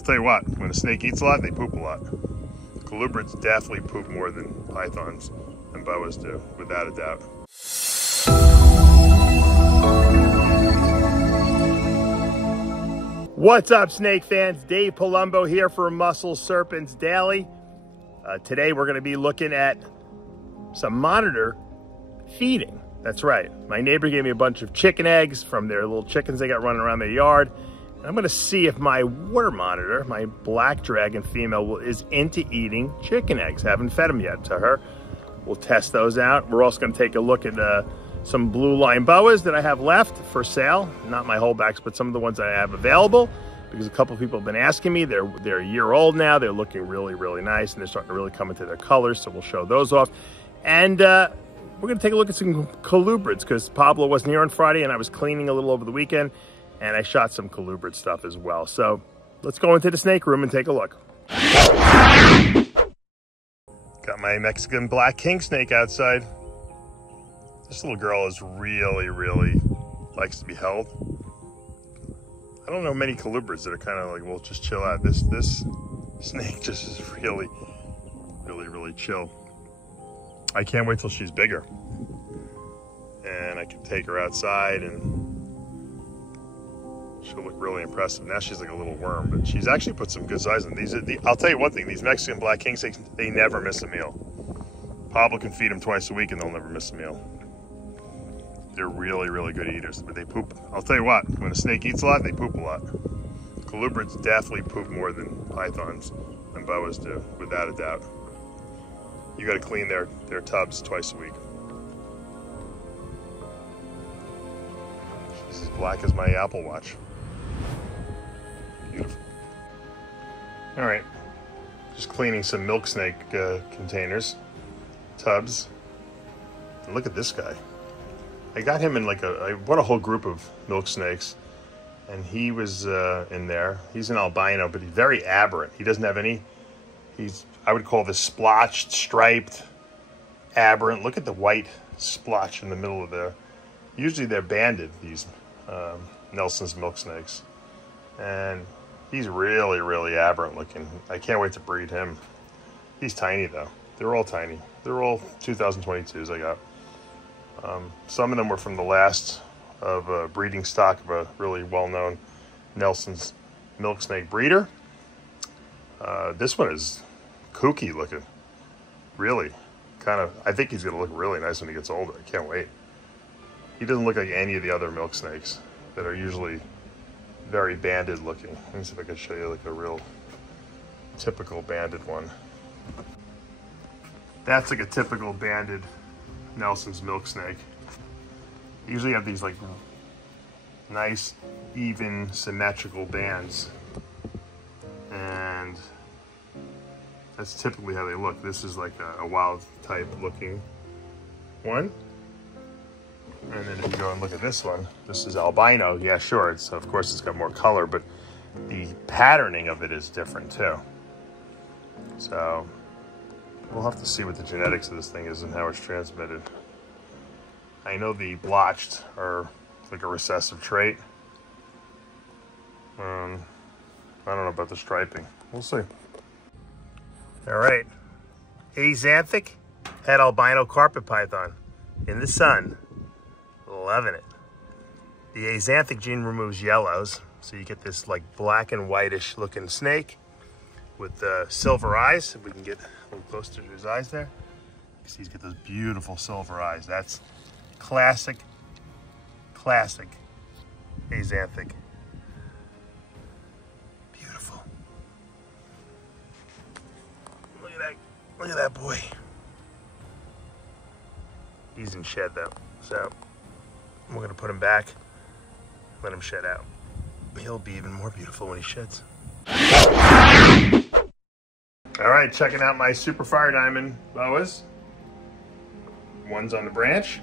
I'll tell you what, when a snake eats a lot, they poop a lot. Colubrids definitely poop more than pythons and boas do, without a doubt. What's up, snake fans? Dave Palumbo here for Muscle Serpents Daily. Today we're going to be looking at some monitor feeding. That's right. My neighbor gave me a bunch of chicken eggs from their little chickens they got running around their yard. And I'm going to see if my water monitor, my black dragon female, is into eating chicken eggs. Haven't fed them yet to her. We'll test those out. We're also going to take a look at some blue line boas that I have left for sale. Not my holdbacks, but some of the ones that I have available, because a couple of people have been asking me. They're a year old now. They're looking really, really nice, and they're starting to really come into their colors, so we'll show those off. And we're going to take a look at some colubrids, because Pablo wasn't here on Friday, and I was cleaning a little over the weekend, and I shot some colubrid stuff as well. So let's go into the snake room and take a look. Got my Mexican black king snake outside. This little girl is really, really likes to be held. I don't know many colubrids that are kind of like, well, just chill out. This snake just is really, really, really chill. I can't wait till she's bigger. And I can take her outside and she'll look really impressive. Now she's like a little worm, but she's actually put some good size in. I'll tell you one thing, these Mexican black king snakes, they never miss a meal. Pablo can feed them twice a week and they'll never miss a meal. They're really, really good eaters, but they poop. I'll tell you what, when a snake eats a lot, they poop a lot. Colubrids definitely poop more than pythons and boas do, without a doubt. You got to clean their tubs twice a week. She's as black as my Apple Watch. Beautiful. All right, just cleaning some milk snake containers, tubs. And look at this guy. I got him in like I bought a whole group of milk snakes, and he was in there. He's an albino, but he's very aberrant. He doesn't have any, I would call this splotched, striped, aberrant. Look at the white splotch in the middle of there. Usually they're banded, these Nelson's milk snakes. And he's really, really aberrant looking. I can't wait to breed him. He's tiny though. They're all tiny. They're all 2022s I got. Some of them were from the last of a breeding stock of a really well-known Nelson's milk snake breeder. This one is kooky looking. Really. I think he's going to look really nice when he gets older. I can't wait. He doesn't look like any of the other milk snakes that are usually very banded looking. Let me see if I can show you like a real typical banded one. That's like a typical banded Nelson's milk snake. They usually have these like nice, even, symmetrical bands. And that's typically how they look. This is like a wild type looking one. And then if you go and look at this one, this is albino. Yeah, sure, of course it's got more color, but the patterning of it is different too. So we'll have to see what the genetics of this thing is and how it's transmitted. I know the blotched are like a recessive trait. I don't know about the striping. We'll see. All right. Axanthic head albino carpet python in the sun. Loving it. The axanthic gene removes yellows, so you get this like black and whitish looking snake with silver eyes. If we can get a little closer to his eyes there. See, he's got those beautiful silver eyes. That's classic axanthic. Beautiful. Look at that boy. He's in shed though, so we're gonna put him back, let him shed out. He'll be even more beautiful when he sheds. All right, checking out my super fire diamond boas. One's on the branch,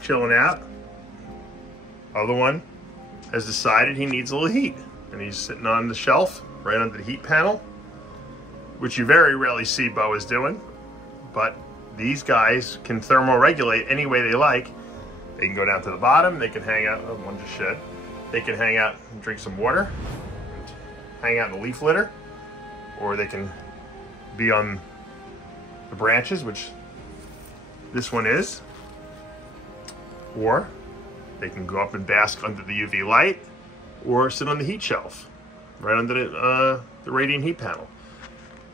chilling out. Other one has decided he needs a little heat, and he's sitting on the shelf right under the heat panel, which you very rarely see boas doing, but these guys can thermoregulate any way they like. They can go down to the bottom, they can hang out, oh, one just shed. They can hang out and drink some water, hang out in the leaf litter, or they can be on the branches, which this one is, or they can go up and bask under the UV light, or sit on the heat shelf, right under the radiant heat panel.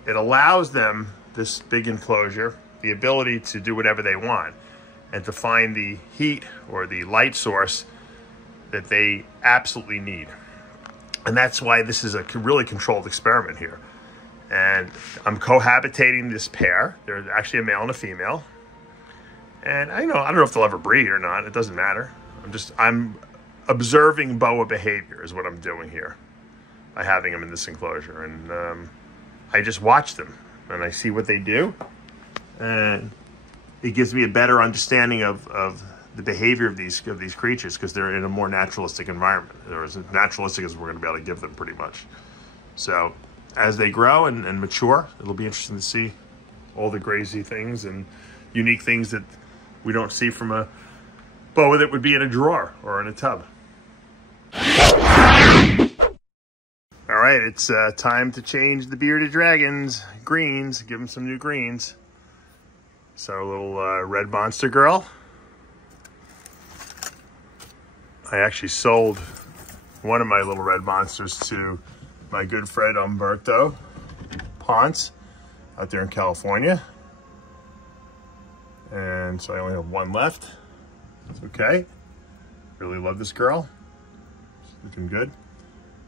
It allows them, this big enclosure, the ability to do whatever they want and to find the heat or the light source that they absolutely need. And that's why this is a really controlled experiment here. And I'm cohabitating this pair. They're actually a male and a female. And I don't know if they'll ever breed or not. It doesn't matter. I'm observing boa behavior is what I'm doing here by having them in this enclosure. And I just watch them and I see what they do. And it gives me a better understanding of the behavior of these creatures, because they're in a more naturalistic environment, or as naturalistic as we're going to be able to give them, pretty much. So as they grow and mature, it'll be interesting to see all the crazy things and unique things that we don't see from a boa that would be in a drawer or in a tub. All right, it's time to change the bearded dragons greens, give them some new greens. So a little red monster girl. I actually sold one of my little red monsters to my good friend Umberto Ponce out there in California. And so I only have one left. It's okay. Really love this girl. She's looking good.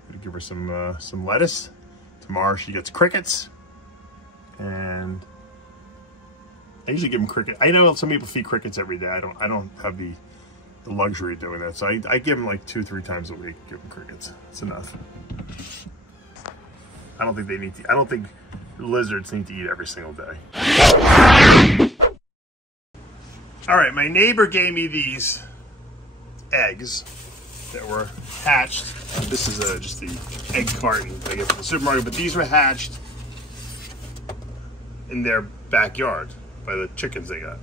Gonna give her some lettuce. Tomorrow she gets crickets. And I usually give them cricket. I know some people feed crickets every day. I don't have the luxury of doing that. So I give them like 2-3 times a week. Give them crickets. It's enough. I don't think lizards need to eat every single day. All right, my neighbor gave me these eggs that were hatched. This is just the egg carton I get from the supermarket, but these were hatched in their backyard by the chickens they got.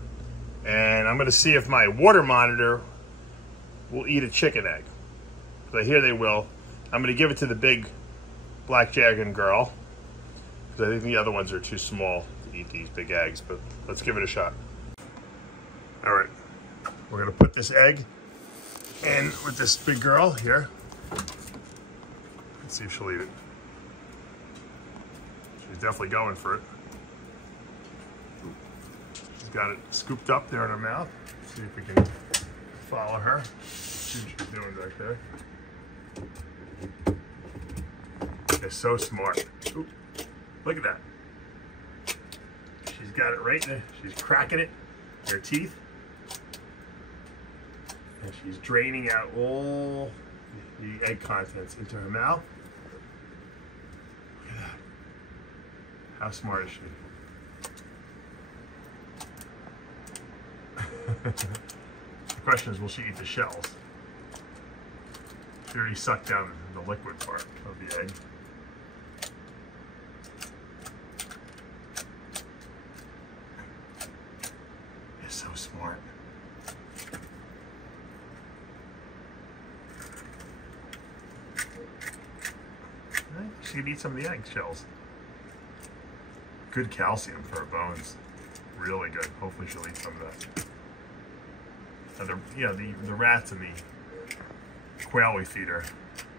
And I'm gonna see if my water monitor will eat a chicken egg. But I hear they will. I'm gonna give it to the big black dragon girl, because I think the other ones are too small to eat these big eggs, but let's give it a shot. All right, we're gonna put this egg in with this big girl here. Let's see if she'll eat it. She's definitely going for it. She's got it scooped up there in her mouth. Let's see if we can follow her. See what she's doing back there. They're so smart. Ooh, look at that. She's got it right there. She's cracking it with her teeth. And she's draining out all the egg contents into her mouth. Look at that. How smart is she? The question is, will she eat the shells? She already sucked down the liquid part of the egg. They're so smart. She could eat some of the egg shells. Good calcium for her bones. Really good. Hopefully she'll eat some of that. The rats and the quail we feed her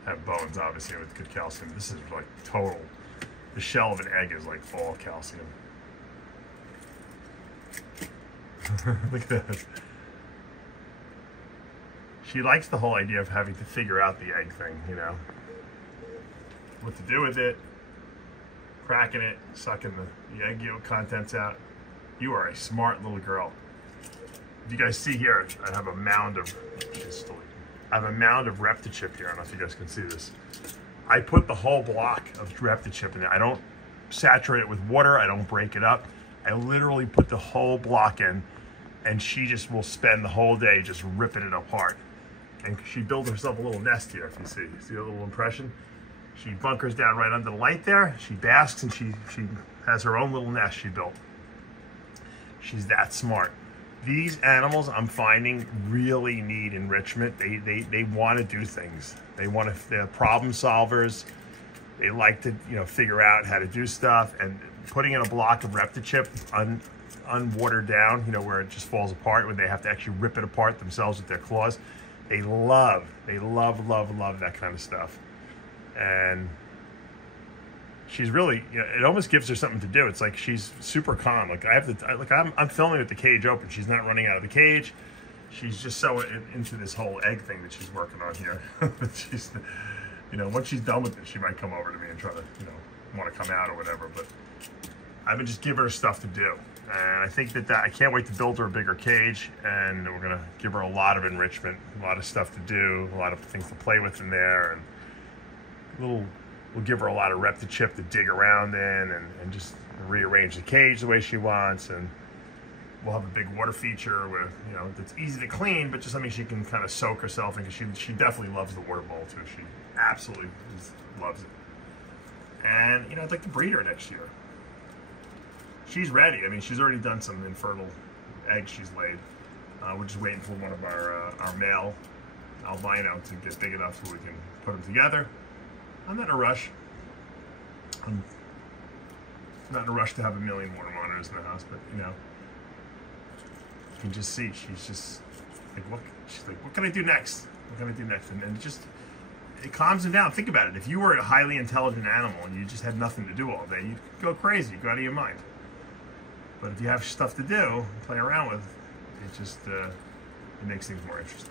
have bones, obviously, with good calcium. This is like total. The shell of an egg is like full of calcium. Look at that. She likes the whole idea of having to figure out the egg thing, you know. What to do with it, cracking it, sucking the egg yolk contents out. You are a smart little girl. If you guys see here, I have a mound of Reptichip here. I don't know if you guys can see this. I put the whole block of Reptichip in there. I don't saturate it with water. I don't break it up. I literally put the whole block in, and she just will spend the whole day just ripping it apart. And she built herself a little nest here, if you see. See a little impression? She bunkers down right under the light there. She basks, and she has her own little nest she built. She's that smart. These animals, I'm finding, really need enrichment. They want to do things. They're problem solvers. They like to, you know, figure out how to do stuff, and putting in a block of Reptichip unwatered down, you know, where it just falls apart, when they have to actually rip it apart themselves with their claws. They love that kind of stuff. And she's really, you know, it almost gives her something to do. It's like she's super calm. Like I'm filming with the cage open. She's not running out of the cage. She's just so into this whole egg thing that she's working on here. She's, you know, once she's done with it, she might come over to me and try to, you know, want to come out or whatever. But I've been just giving her stuff to do. And I think that I can't wait to build her a bigger cage, and we're gonna give her a lot of enrichment, a lot of stuff to do, a lot of things to play with in there, and we'll give her a lot of Reptichip to dig around in, and just rearrange the cage the way she wants. And we'll have a big water feature where, you know, it's easy to clean, but just something she can kind of soak herself in, because she definitely loves the water bowl too. She absolutely just loves it. And, you know, I'd like to breed her next year. She's ready. I mean, she's already done some infertile eggs she's laid. We're just waiting for one of our male albino to get big enough so we can put them together. I'm not in a rush. I'm not in a rush to have a million water monitors in the house, but, you know, you can just see she's just like, what can I do next? What can I do next? And it calms them down. Think about it. If you were a highly intelligent animal and you just had nothing to do all day, you'd go crazy. You'd go out of your mind. But if you have stuff to do and play around with, it just it makes things more interesting.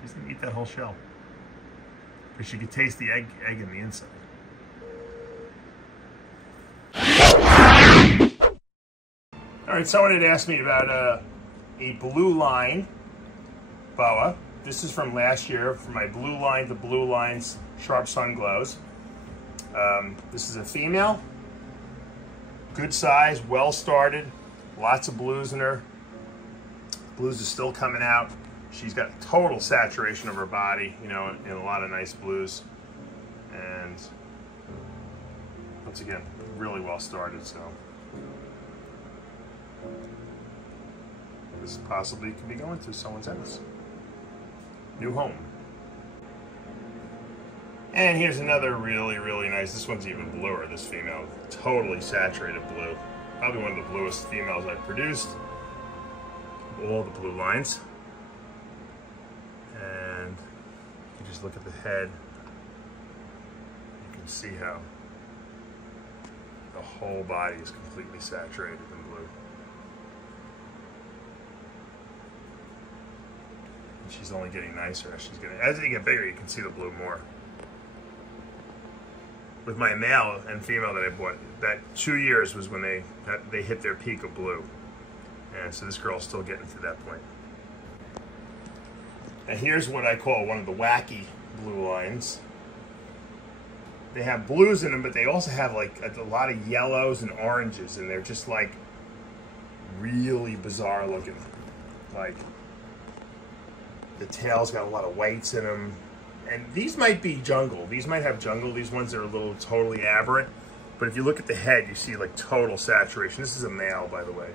She's gonna eat that whole shell, because she could taste the egg in the inside. All right, someone had asked me about a blue line boa. This is from last year, from my blue line to blue lines sharp sun glows. This is a female, good size, well started, lots of blues in her. Blues are still coming out. She's got total saturation of her body, you know, and a lot of nice blues. And once again, really well started, so this possibly could be going to someone's house. New home. And here's another really nice, this one's even bluer, this female. Totally saturated blue. Probably one of the bluest females I've produced. All the blue lines. And you just look at the head, you can see how the whole body is completely saturated in blue. And she's only getting nicer as they get bigger, you can see the blue more. With my male and female that I bought, that 2 years was when they hit their peak of blue. And so this girl's still getting to that point. And here's what I call one of the wacky blue lines. They have blues in them, but they also have like a lot of yellows and oranges, and they're just like really bizarre looking. Like the tail's got a lot of whites in them. And these might be jungle. These might have jungle. These ones are a little totally aberrant. But if you look at the head, you see like total saturation. This is a male, by the way.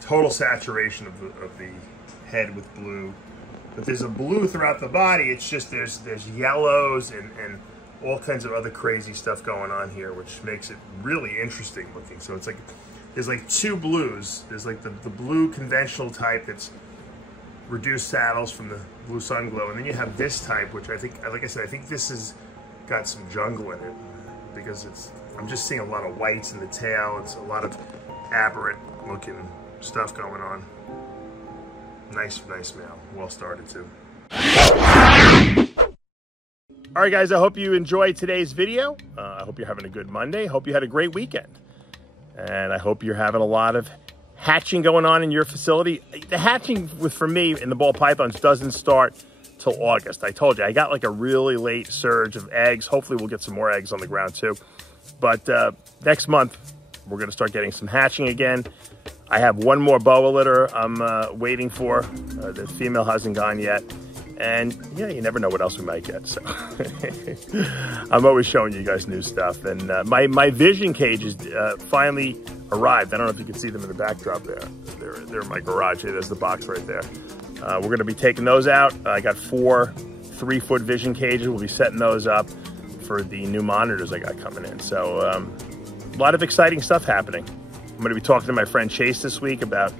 Total saturation of the head with blue. But there's a blue throughout the body. It's just there's yellows and all kinds of other crazy stuff going on here, which makes it really interesting looking. So it's like there's like two blues. There's like the blue conventional type that's reduced saddles from the blue sun glow, and then you have this type, which I think, like I said, I think this has got some jungle in it, because I'm just seeing a lot of whites in the tail. It's a lot of aberrant looking stuff going on. Nice male, well started too. All right, guys, I hope you enjoyed today's video. I hope you're having a good Monday. Hope you had a great weekend, and I hope you're having a lot of hatching going on in your facility. The hatching for me in the ball pythons doesn't start till August. I told you, I got like a really late surge of eggs. Hopefully we'll get some more eggs on the ground too. But next month, we're gonna start getting some hatching again. I have one more boa litter I'm waiting for. The female hasn't gone yet. And yeah, you never know what else we might get. So I'm always showing you guys new stuff. And my vision cages finally arrived. I don't know if you can see them in the backdrop there. They're in my garage. There's the box right there. We're going to be taking those out. I got 4 3-foot vision cages. We'll be setting those up for the new monitors I got coming in. So a lot of exciting stuff happening. I'm going to be talking to my friend Chase this week about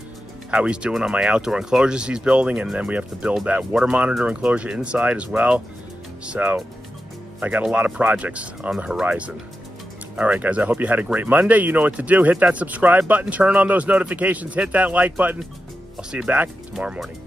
how he's doing on my outdoor enclosures he's building, and then we have to build that water monitor enclosure inside as well. So I got a lot of projects on the horizon. All right, guys, I hope you had a great Monday. You know what to do. Hit that subscribe button, turn on those notifications, hit that like button. I'll see you back tomorrow morning.